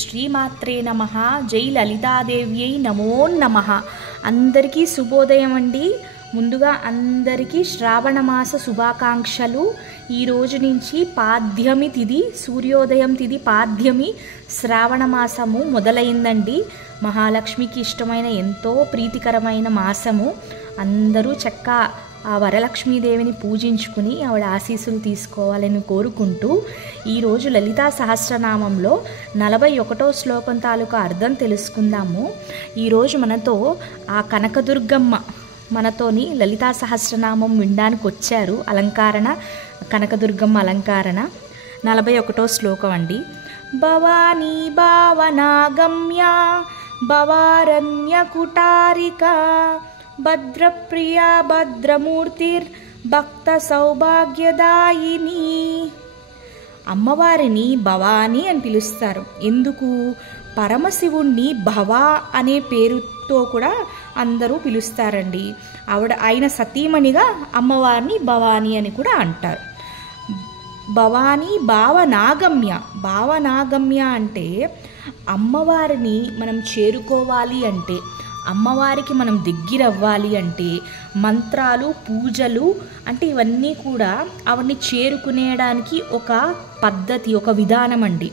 శ్రీమాత్రే నమః. జై లలితాదేవ్యై నమో నమః. అందరికీ శుభోదయం అండి. ముందుగా అందరికీ శ్రావణమాస శుభాకాంక్షలు. ఈ రోజు నుంచి పాద్యమి తిథి, సూర్యోదయం తిథి పాద్యమి, శ్రావణ మాసము మొదలైందండి. మహాలక్ష్మికి ఇష్టమైన ఎంతో ప్రీతికరమైన మాసము. అందరూ చక్కగా ఆ వరలక్ష్మీదేవిని పూజించుకుని ఆవిడ ఆశీస్సులు తీసుకోవాలని కోరుకుంటూ ఈరోజు లలితా సహస్రనామంలో 41వ శ్లోకం తాలూకా అర్థం తెలుసుకుందాము. ఈరోజు మనతో ఆ కనకదుర్గమ్మ మనతోని లలితా సహస్రనామం వినడానికి వచ్చారు. అలంకారణ, కనకదుర్గమ్మ అలంకారణ. 41వ శ్లోకం అండి. భవానీ భావనాగమ్య భవారణ్య కుటారిక భద్రప్రియా భద్రమూర్తిర్ భక్త సౌభాగ్యదాయిని. అమ్మవారిని భవాని అని పిలుస్తారు. ఎందుకు? పరమశివుణ్ణి భవ అనే పేరుతో కూడా అందరూ పిలుస్తారండి. ఆయన సతీమణిగా అమ్మవారిని భవాని అని కూడా అంటారు. భవానీ భావనాగమ్య. భావనాగమ్య అంటే అమ్మవారిని మనం చేరుకోవాలి అంటే, అమ్మవారికి మనం దగ్గరవ్వాలి అంటే మంత్రాలు, పూజలు అంటే ఇవన్నీ కూడా అవన్నీ చేరుకునేయడానికి ఒక పద్ధతి, ఒక విధానం అండి.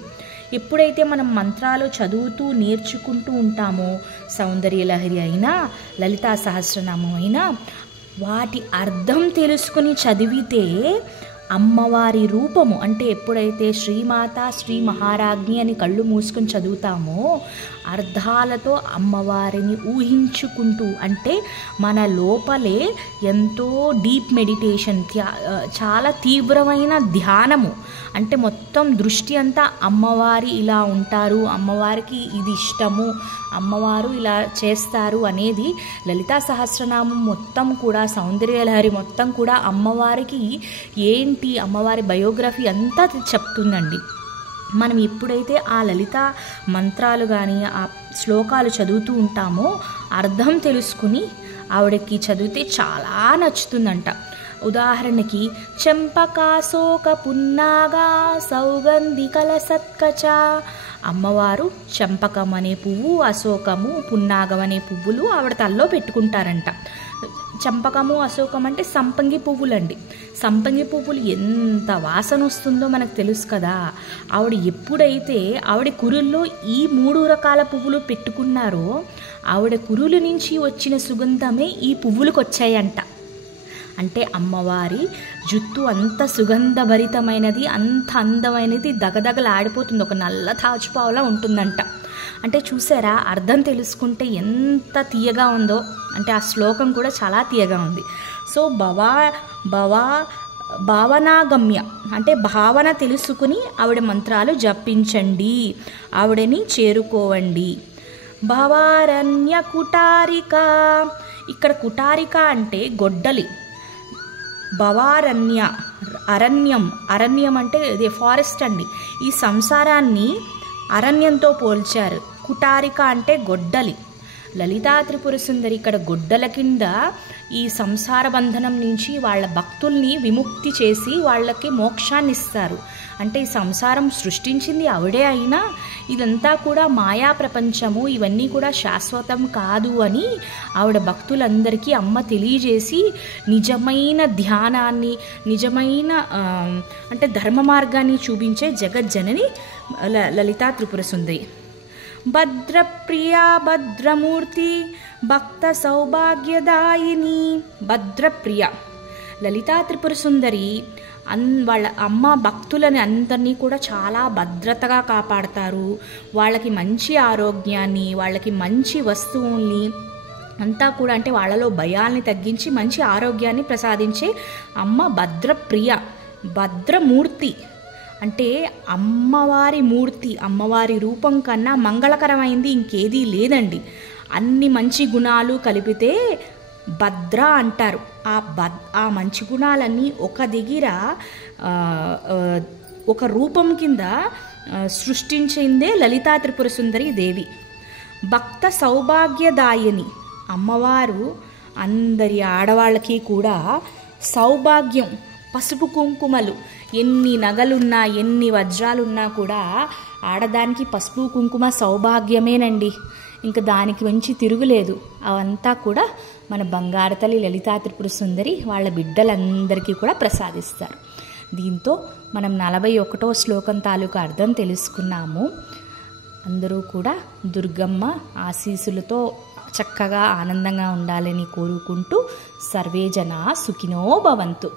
ఎప్పుడైతే మనం మంత్రాలు చదువుతూ నేర్చుకుంటూ ఉంటామో, సౌందర్యలహరి అయినా లలితా సహస్రనామం అయినా వాటి అర్థం తెలుసుకుని చదివితే అమ్మవారి రూపము అంటే ఎప్పుడైతే శ్రీమాత శ్రీ మహారాజ్ఞి అని కళ్ళు మూసుకొని చదువుతామో అర్థాలతో అమ్మవారిని ఊహించుకుంటూ, అంటే మన లోపలే ఎంతో డీప్ మెడిటేషన్, చాలా తీవ్రమైన ధ్యానము, అంటే మొత్తం దృష్టి అంతా అమ్మవారి ఇలా ఉంటారు, అమ్మవారికి ఇది ఇష్టము, అమ్మవారు ఇలా చేస్తారు అనేది లలితా సహస్రనామం మొత్తం కూడా, సౌందర్యలహరి మొత్తం కూడా అమ్మవారికి ఏంటి, అమ్మవారి బయోగ్రఫీ అంతా చెప్తుందండి. మనం ఎప్పుడైతే ఆ లలిత మంత్రాలు కానీ ఆ శ్లోకాలు చదువుతూ ఉంటామో అర్థం తెలుసుకుని ఆవిడకి చదివితే చాలా నచ్చుతుందంట. ఉదాహరణకి చెంపకాశోక పున్నాగా సౌగంధికల సత్కచ. అమ్మవారు చంపకం అనే పువ్వు, అశోకము, పున్నాగం అనే పువ్వులు ఆవిడ తల్లో పెట్టుకుంటారంట. చంపకము, అశోకం అంటే సంపంగి పువ్వులండి. సంపంగి పువ్వులు ఎంత వాసన వస్తుందో మనకు తెలుసు కదా. ఆవిడ ఎప్పుడైతే ఆవిడ కురుల్లో ఈ 3 రకాల పువ్వులు పెట్టుకున్నారో ఆవిడ కురుల నుంచి వచ్చిన సుగంధమే ఈ పువ్వులకు వచ్చాయంట. అంటే అమ్మవారి జుత్తు అంత సుగంధభరితమైనది, అంత అందమైనది, దగదగలాడిపోతుంది, ఒక నల్ల తాచుపావులా ఉంటుందంట. అంటే చూసారా, అర్థం తెలుసుకుంటే ఎంత తీయగా ఉందో. అంటే ఆ శ్లోకం కూడా చాలా తీయగా ఉంది. సో భావనాగమ్య అంటే భావన తెలుసుకుని ఆవిడ మంత్రాలు జపించండి, ఆవిడని చేరుకోవండి. భవారణ్య కుటారిక. ఇక్కడ కుటారిక అంటే గొడ్డలి. భవారణ్య అరణ్యం అంటే ఇది ఫారెస్ట్ అండి. ఈ సంసారాన్ని అరణ్యంతో పోల్చారు. కుటారిక అంటే గొడ్డలి. లలితా త్రిపుర సుందరి ఇక్కడ గొడ్డల కింద ఈ సంసార బంధనం నుంచి వాళ్ళ భక్తుల్ని విముక్తి చేసి వాళ్ళకి మోక్షాన్ని ఇస్తారు. అంటే ఈ సంసారం సృష్టించింది ఆవిడే అయినా ఇదంతా కూడా మాయా ప్రపంచము, ఇవన్నీ కూడా శాశ్వతం కాదు అని ఆవిడ భక్తులందరికీ అమ్మ తెలియజేసి నిజమైన ధ్యానాన్ని, నిజమైన అంటే ధర్మ మార్గాన్ని చూపించే జగజ్జనని లలితా త్రిపుర సుందరి. భద్రప్రియా భద్రమూర్తి భక్త సౌభాగ్యదాయిని. భద్రప్రియ లలితా త్రిపుర సుందరి వాళ్ళ అమ్మ భక్తులని అందరినీ కూడా చాలా భద్రతగా కాపాడతారు. వాళ్ళకి మంచి ఆరోగ్యాన్ని, వాళ్ళకి మంచి వస్తువుల్ని అంతా కూడా, అంటే వాళ్ళలో భయాల్ని తగ్గించి మంచి ఆరోగ్యాన్ని ప్రసాదించే అమ్మ భద్రప్రియ. భద్రమూర్తి అంటే అమ్మవారి మూర్తి, అమ్మవారి రూపం కన్నా మంగళకరమైంది ఇంకేదీ లేదండి. అన్ని మంచి గుణాలు కలిపితే భద్ర అంటారు. ఆ మంచి గుణాలన్నీ ఒక దగ్గర ఒక రూపం కింద సృష్టించిందే లలితా త్రిపుర సుందరి దేవి. భక్త సౌభాగ్యదాయిని. అమ్మవారు అందరి ఆడవాళ్ళకి కూడా సౌభాగ్యం, పసుపు కుంకుమలు ఎన్ని నగలున్నా ఎన్ని వజ్రాలున్నా కూడా ఆడదానికి పసుపు కుంకుమ సౌభాగ్యమేనండి. ఇంకా దానికి మించి తిరుగులేదు. అవంతా కూడా మన బంగారు తల్లి లలితా త్రిపుర సుందరి వాళ్ళ బిడ్డలందరికీ కూడా ప్రసాదిస్తారు. దీంతో మనం 41వ శ్లోకం తాలూకు అర్థం తెలుసుకున్నాము. అందరూ కూడా దుర్గమ్మ ఆశీస్సులతో చక్కగా ఆనందంగా ఉండాలని కోరుకుంటూ సర్వే జనా సుఖినో భవంతు.